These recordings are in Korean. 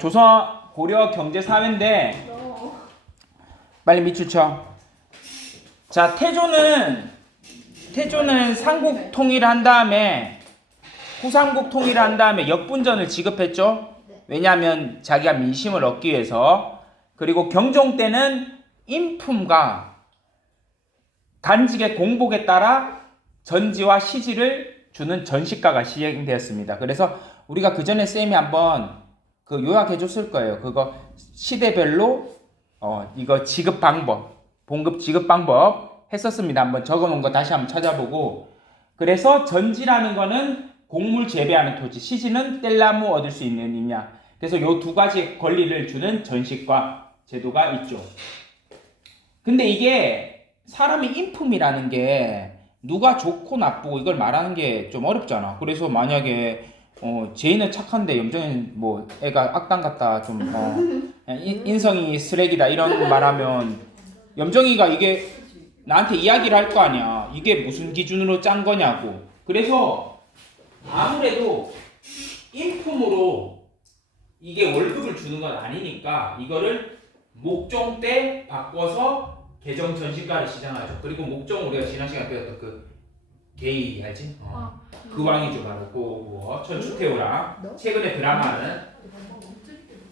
조선 고려 경제 사회인데 빨리 밑줄 쳐. 자, 태조는 삼국 통일을 한 다음에 후삼국 통일을 한 다음에 역분전을 지급했죠. 왜냐하면 자기가 민심을 얻기 위해서. 그리고 경종 때는 인품과 단직의 공복에 따라 전지와 시지를 주는 전시가가 시행되었습니다. 그래서 우리가 그 전에 쌤이 한번 그 요약해 줬을 거예요. 그거 시대별로 이거 지급 방법, 봉급 지급 방법 했었습니다. 한번 적어 놓은 거 다시 한번 찾아보고. 그래서 전지라는 거는 곡물 재배하는 토지, 시지는 뗄나무 얻을 수 있는 임야. 그래서 요 두 가지 권리를 주는 전시과 제도가 있죠. 근데 이게 사람의 인품이라는 게 누가 좋고 나쁘고 이걸 말하는 게 좀 어렵잖아. 그래서 만약에 제이는 착한데 염정이는 뭐 애가 악당 같다, 좀 인성이 쓰레기다 이런 말하면 염정이가 이게 나한테 이야기를 할 거 아니야. 이게 무슨 기준으로 짠 거냐고. 그래서 아무래도 인품으로 이게 월급을 주는 건 아니니까 이거를 목종 때 바꿔서 개정 전시가를 시장하죠. 그리고 목종 우리가 지난 시간에 배웠던 그 게이 알지? 그 왕이죠. 바로 그거 천추태후랑 최근에 드라마는.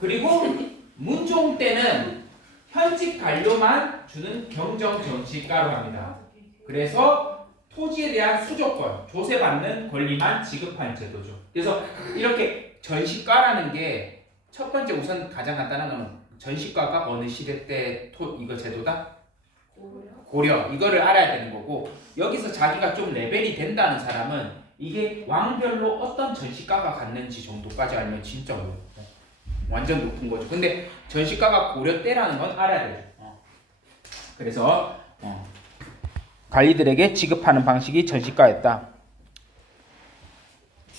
그리고 문종 때는 현직 관료만 주는 경정 전시가로 합니다. 그래서 토지에 대한 수조권, 조세받는 권리만 지급하는 제도죠. 그래서 이렇게 전시가라는 게 첫 번째 우선 가장 간단한 건 전시가가 어느 시대 때 이거 제도다? 고려. 이거를 알아야 되는 거고, 여기서 자기가 좀 레벨이 된다는 사람은 이게 왕별로 어떤 전시가가 갔는지 정도까지 알면 진짜 완전 높은 거죠. 근데 전시가가 고려 때라는 건 알아야 돼요. 그래서 관리들에게 지급하는 방식이 전시가였다.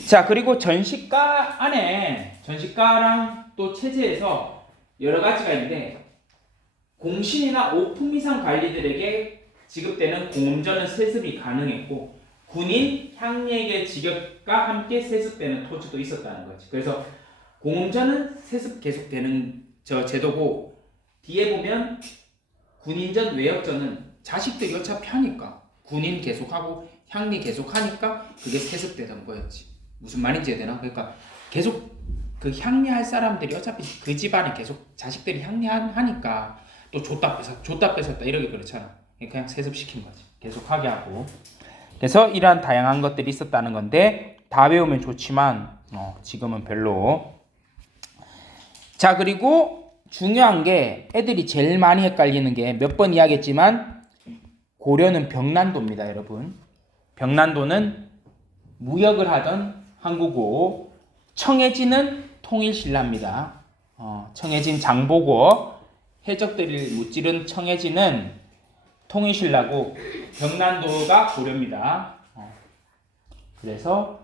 자, 그리고 전시가 안에 전시가랑 또 체제에서 여러 가지가 있는데, 공신이나 5품 이상 관리들에게 지급되는 공음전은 세습이 가능했고, 군인, 향리에게 직역과 함께 세습되는 토지도 있었다는 거지. 그래서 공음전은 세습 계속되는 저 제도고, 뒤에 보면 군인전, 외역전은 자식들이 어차피 하니까 군인 계속하고 향리 계속하니까 그게 세습되던 거였지. 무슨 말인지 되나? 그러니까 계속 그 향리할 사람들이 어차피 그 집안에 계속 자식들이 향리하니까 또 줬다 뺏었다 이러기 그렇잖아. 그냥 세습시킨 거지. 계속하게 하고. 그래서 이러한 다양한 것들이 있었다는 건데, 다 배우면 좋지만 지금은 별로. 자, 그리고 중요한 게 애들이 제일 많이 헷갈리는 게 몇 번 이야기했지만 고려는 병난도입니다, 여러분. 병난도는 무역을 하던 항구고, 청해진은 통일신라입니다. 청해진 장보고 해적들을 무찌른 청해진은 통일신라고, 병난도가 고려입니다. 그래서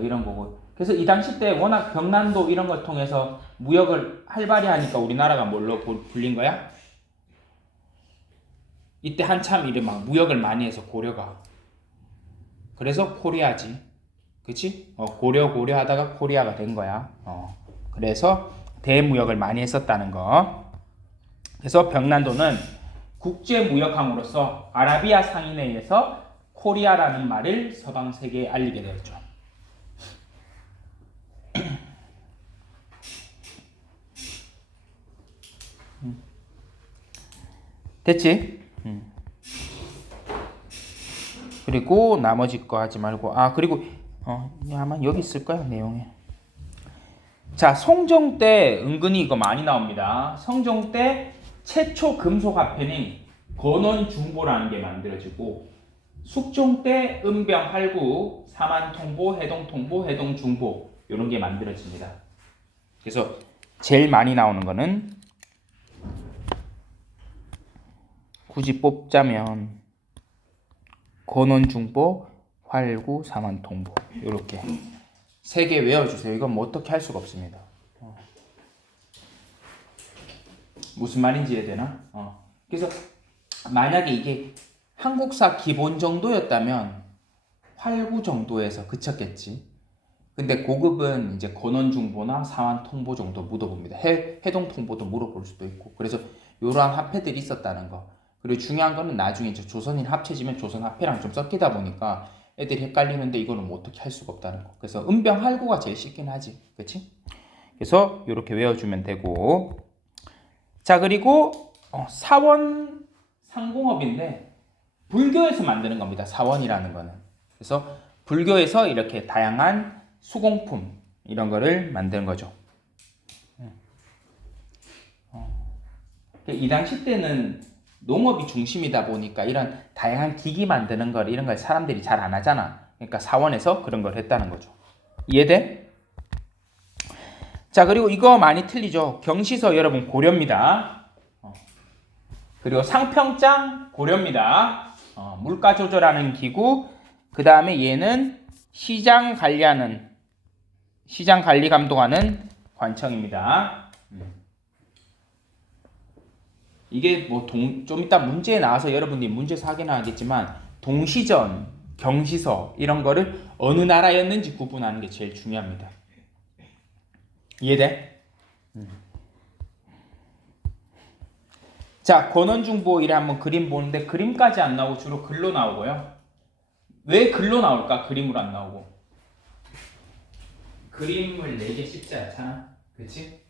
이런 거고. 그래서 이 당시 때 워낙 병난도 이런 걸 통해서 무역을 활발히 하니까 우리나라가 뭘로 불린 거야? 이때 한참 이래 막 무역을 많이 해서 고려가. 그래서 코리아지. 그치? 고려 하다가 코리아가 된 거야. 그래서 대무역을 많이 했었다는 거. 그래서 병난도는 국제무역항으로서 아라비아 상인회에서 코리아라는 말을 서방 세계에 알리게 되었죠. 됐지? 그리고 나머지 거 하지 말고, 그리고 아마 여기 있을 거야, 내용에. 자, 성종 때 은근히 이거 많이 나옵니다. 성종 때 최초 금속 화폐는 건원중보라는 게 만들어지고, 숙종 때 은병, 활구, 사만통보, 해동통보, 해동중보 이런 게 만들어집니다. 그래서 제일 많이 나오는 거는 굳이 뽑자면 건원중보, 활구, 사만통보 이렇게 세 개 외워주세요. 이건 뭐 어떻게 할 수가 없습니다. 무슨 말인지 이해되나? 그래서 만약에 이게 한국사 기본 정도였다면 활구 정도에서 그쳤겠지. 근데 고급은 이제 건원중보나 사환통보 정도 묻어봅니다. 해동통보도 물어볼 수도 있고. 그래서 이러한 화폐들이 있었다는 거. 그리고 중요한 거는 나중에 이제 조선인 합쳐지면 조선 화폐랑 좀 섞이다 보니까 애들이 헷갈리는데 이거는 뭐 어떻게 할 수가 없다는 거. 그래서 은병할구가 제일 쉽긴 하지. 그치? 그래서 이렇게 외워주면 되고. 자, 그리고 사원 상공업인데 불교에서 만드는 겁니다. 사원이라는 거는. 그래서 불교에서 이렇게 다양한 수공품 이런 거를 만드는 거죠. 이 당시 때는 농업이 중심이다 보니까 이런 다양한 기기 만드는 걸 이런 걸 사람들이 잘 안 하잖아. 그러니까 사원에서 그런 걸 했다는 거죠. 이해돼? 자, 그리고 이거 많이 틀리죠. 경시서 여러분 고려입니다. 그리고 상평장 고려입니다. 물가 조절하는 기구. 그 다음에 얘는 시장 관리 감독하는 관청입니다. 이게 뭐 좀 이따 문제에 나와서 여러분들이 문제에서 확인하겠지만 동시전, 경시서 이런 거를 어느 나라였는지 구분하는 게 제일 중요합니다. 이해돼? 자, 권원중보 이래 한번 그림 보는데 그림까지 안 나오고 주로 글로 나오고요. 왜 글로 나올까? 그림으로 안 나오고. 그림을 내기 쉽지 않잖아. 그치?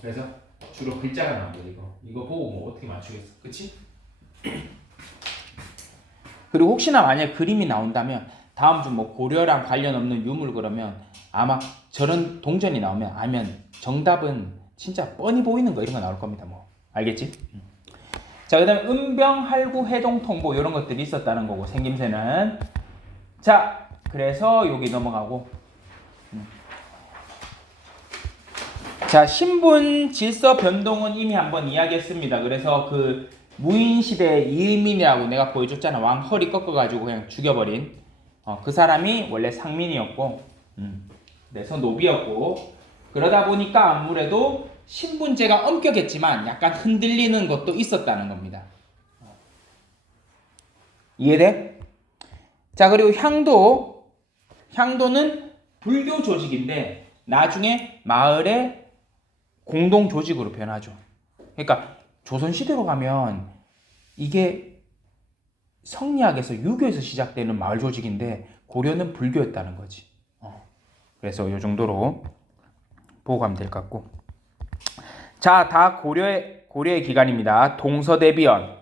그래서 주로 글자가 나오고 이거 보고 뭐 어떻게 맞추겠어. 그치? 그리고 혹시나 만약 그림이 나온다면 다음 주 뭐 고려랑 관련 없는 유물 그러면 아마 저런 동전이 나오면 아니면 정답은 진짜 뻔히 보이는 거 이런 거 나올 겁니다. 뭐 알겠지? 자, 그 다음에 은병, 할구, 해동, 통보 이런 것들이 있었다는 거고 생김새는. 자, 그래서 여기 넘어가고. 자, 신분 질서 변동은 이미 한번 이야기했습니다. 그래서 그 무인시대 이의민이라고 내가 보여줬잖아. 왕 허리 꺾어가지고 그냥 죽여버린 그 사람이 원래 상민이었고 그래서 노비였고, 그러다 보니까 아무래도 신분제가 엄격했지만 약간 흔들리는 것도 있었다는 겁니다. 이해돼? 자, 그리고 향도는 불교 조직인데 나중에 마을의 공동 조직으로 변하죠. 그러니까 조선시대로 가면 이게 성리학에서 유교에서 시작되는 마을 조직인데 고려는 불교였다는 거지. 그래서 이 정도로 보고 가면 될 것 같고. 자, 다 고려의 기간입니다. 동서대비연.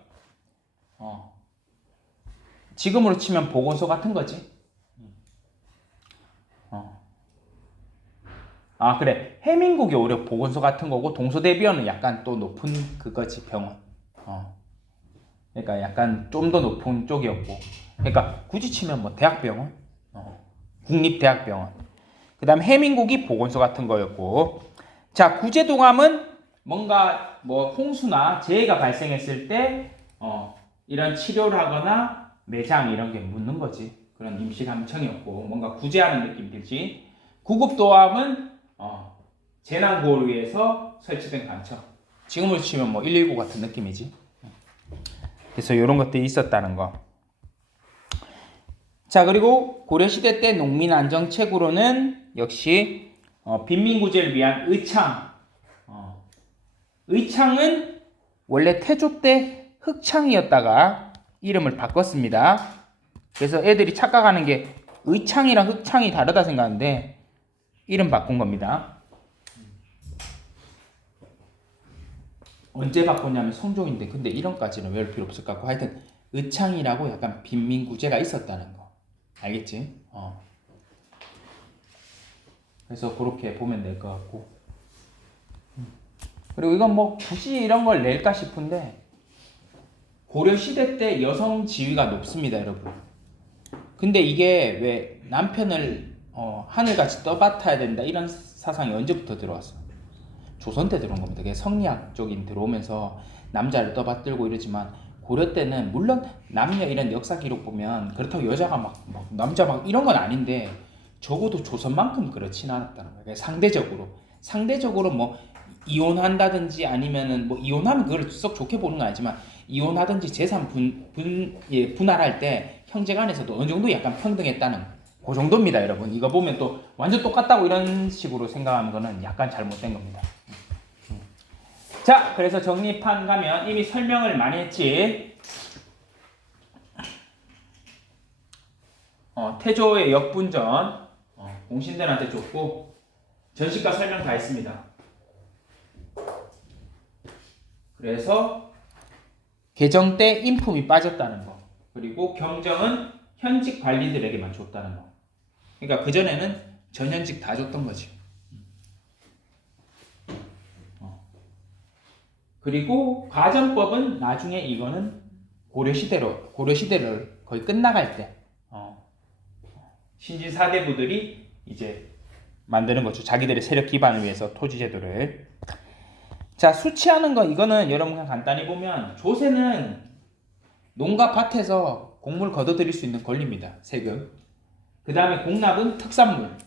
지금으로 치면 보건소 같은 거지. 그래. 해민국이 오히려 보건소 같은 거고 동서대비연은 약간 또 높은 그거지, 병원. 그러니까 약간 좀 더 높은 쪽이었고. 그러니까 굳이 치면 뭐 대학병원, 국립대학병원. 그다음 해민국이 보건소 같은 거였고. 자, 구제동함은 뭔가 뭐 홍수나 재해가 발생했을 때 이런 치료를 하거나 매장 이런 게 묻는 거지. 그런 임시감청이었고 뭔가 구제하는 느낌이 들지. 구급도함은 재난구호를 위해서 설치된 감청. 지금으로 치면 뭐 119 같은 느낌이지. 그래서 이런 것들이 있었다는 거. 자, 그리고 고려시대 때 농민안정책으로는 역시 빈민구제를 위한 의창. 의창은 원래 태조 때 흑창이었다가 이름을 바꿨습니다. 그래서 애들이 착각하는 게 의창이랑 흑창이 다르다 생각하는데 이름 바꾼 겁니다. 언제 바꿨냐면 성종인데 근데 이름까지는 외울 필요 없을 것 같고 하여튼 의창이라고 약간 빈민구제가 있었다는 거. 알겠지? 그래서 그렇게 보면 될 것 같고. 그리고 이건 뭐 굳이 이런 걸 낼까 싶은데 고려시대 때 여성 지위가 높습니다, 여러분. 근데 이게 왜 남편을 하늘같이 떠받아야 된다 이런 사상이 언제부터 들어왔어? 조선 때 들어온 겁니다. 그게 성리학 쪽인 들어오면서 남자를 떠받들고 이러지만 고려 때는 물론 남녀 이런 역사 기록 보면 그렇다고 여자가 막 남자 막 이런 건 아닌데 적어도 조선만큼 그렇진 않았다는 거예요. 상대적으로 뭐 이혼한다든지 아니면은 뭐 이혼하면 그걸 썩 좋게 보는 건 아니지만 이혼하든지 재산 분할할 때 형제간에서도 어느 정도 약간 평등했다는 그 정도입니다, 여러분. 이거 보면 또 완전 똑같다고 이런 식으로 생각하는 거는 약간 잘못된 겁니다. 자, 그래서 정리판 가면 이미 설명을 많이 했지. 태조의 역분전 공신들한테 줬고 전시가 설명 다 했습니다. 그래서 개정 때 인품이 빠졌다는 거, 그리고 경정은 현직 관리들에게만 줬다는 거. 그러니까 그전에는 전현직 다 줬던 거지. 그리고 가정법은 나중에 이거는 고려시대를 거의 끝나갈 때 신진 사대부들이 이제 만드는 거죠. 자기들의 세력 기반을 위해서 토지제도를. 자, 수치하는 거, 이거는 여러분 그냥 간단히 보면 조세는 농가 밭에서 곡물 걷어들일 수 있는 권리입니다. 세금. 그 다음에 공납은 특산물.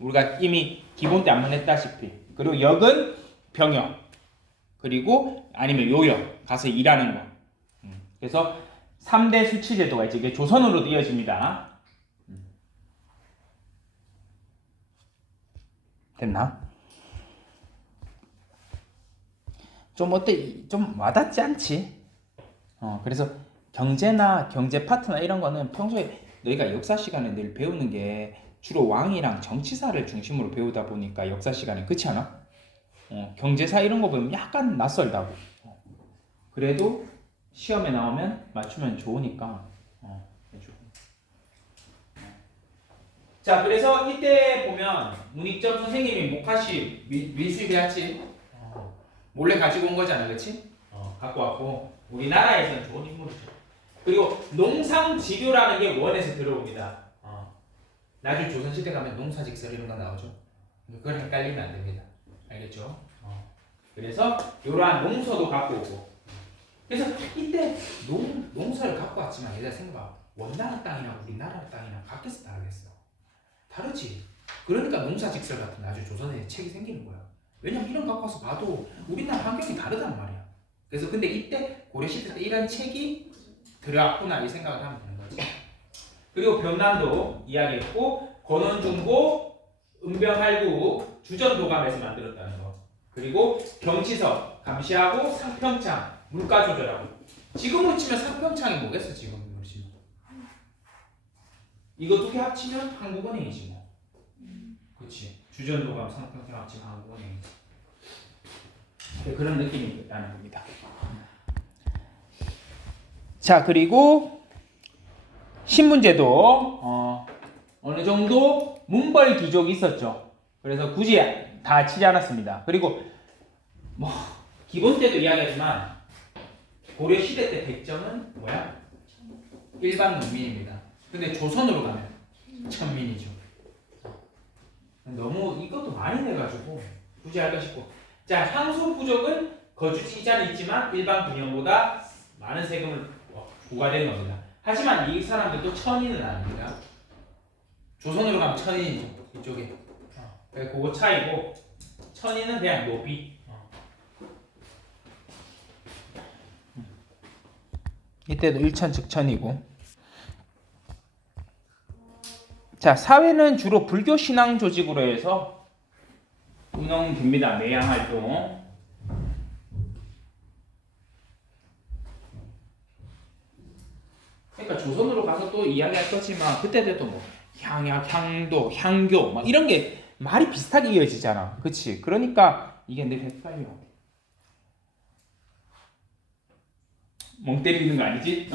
우리가 이미 기본 때 한번 했다시피. 그리고 역은 병역. 그리고 아니면 요역. 가서 일하는 거. 그래서 3대 수치제도가 이제 이게 조선으로 이어집니다. 됐나? 좀 어때? 좀 와닿지 않지? 그래서 경제나 경제 파트나 이런 거는 평소에 너희가 역사 시간에 늘 배우는 게 주로 왕이랑 정치사를 중심으로 배우다 보니까 역사 시간에 그렇지 않아? 경제사 이런 거 보면 약간 낯설다고. 그래도 시험에 나오면 맞추면 좋으니까 해줘. 자, 그래서 이때 보면 문익점 선생님이 목화시 밀수입해야지. 몰래 가지고 온 거잖아, 그렇지? 갖고 왔고 우리나라에서는 좋은 인물이죠. 그리고 농상지교라는 게 원에서 들어옵니다. 나중에 조선시대 가면 농사직설 이런 거 나오죠. 그걸 헷갈리면 안 됩니다. 알겠죠? 그래서 이러한 농서도 갖고 오고. 그래서 이때 농서를 갖고 왔지만 얘들아 생각해봐. 원나라 땅이나 우리나라 땅이나 각겠어 다르겠어? 다르지. 그러니까 농사직설 같은 나중에 조선에 책이 생기는 거야. 왜냐면 이런 거 갖고 와서 봐도 우리나라 환경이 다르단 말이야. 그래서 근데 이때 고려시대 때 이런 책이 들어왔구나 이 생각을 하면 되는 거지. 그리고 변난도 이야기했고 권원중고, 은병할구, 주전도감에서 만들었다는 거. 그리고 경치서 감시하고 상평창 물가 조절하고. 지금으로 치면 상평창이 뭐겠어 지금 뭐지? 이거 두 개 합치면 한국은행이지 뭐. 그렇지. 주전도감, 상평창 합치면 한국은행이지. 그런 느낌이 있다는 겁니다. 자, 그리고 신문제도 어느 정도 문벌 귀족이 있었죠. 그래서 굳이 다 치지 않았습니다. 그리고 뭐 기본 때도 이야기하지만 고려 시대 때 백정은 뭐야? 일반 농민입니다. 근데 조선으로 가면 천민이죠. 너무 이것도 많이 내가지고 굳이 할까 싶고. 자, 향소 부족은 거주지 이자는 있지만 일반 군영보다 많은 세금을 부과되는 겁니다. 하지만 이 사람들도 천인은 아닙니다. 조선으로 가면 천인이죠. 이쪽에. 그거 차이고 천인은 그냥 노비. 이때도 일천즉천이고. 자, 사회는 주로 불교 신앙 조직으로 해서 운영됩니다. 매양 활동. 그러니까 조선으로 가서 또 이야기할 거지만 그때도 뭐 향약, 향도, 향교 막 이런 게 말이 비슷하게 이어지잖아. 그치? 그러니까 이게 늘 헷갈려. 멍 때리는 거 아니지?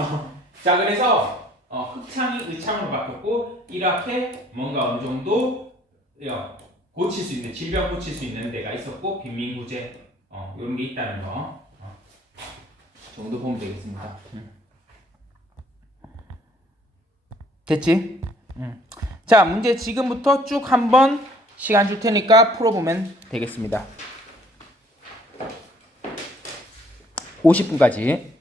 자, 그래서 흑창이 의창으로 바뀌었고 이렇게 뭔가 어느 정도 고칠 수 있는 질병 고칠 수 있는 데가 있었고 빈민구제 이런 게 있다는 거 정도 보면 되겠습니다. 됐지? 자, 문제 지금부터 쭉 한번 시간 줄 테니까 풀어보면 되겠습니다. 50분까지.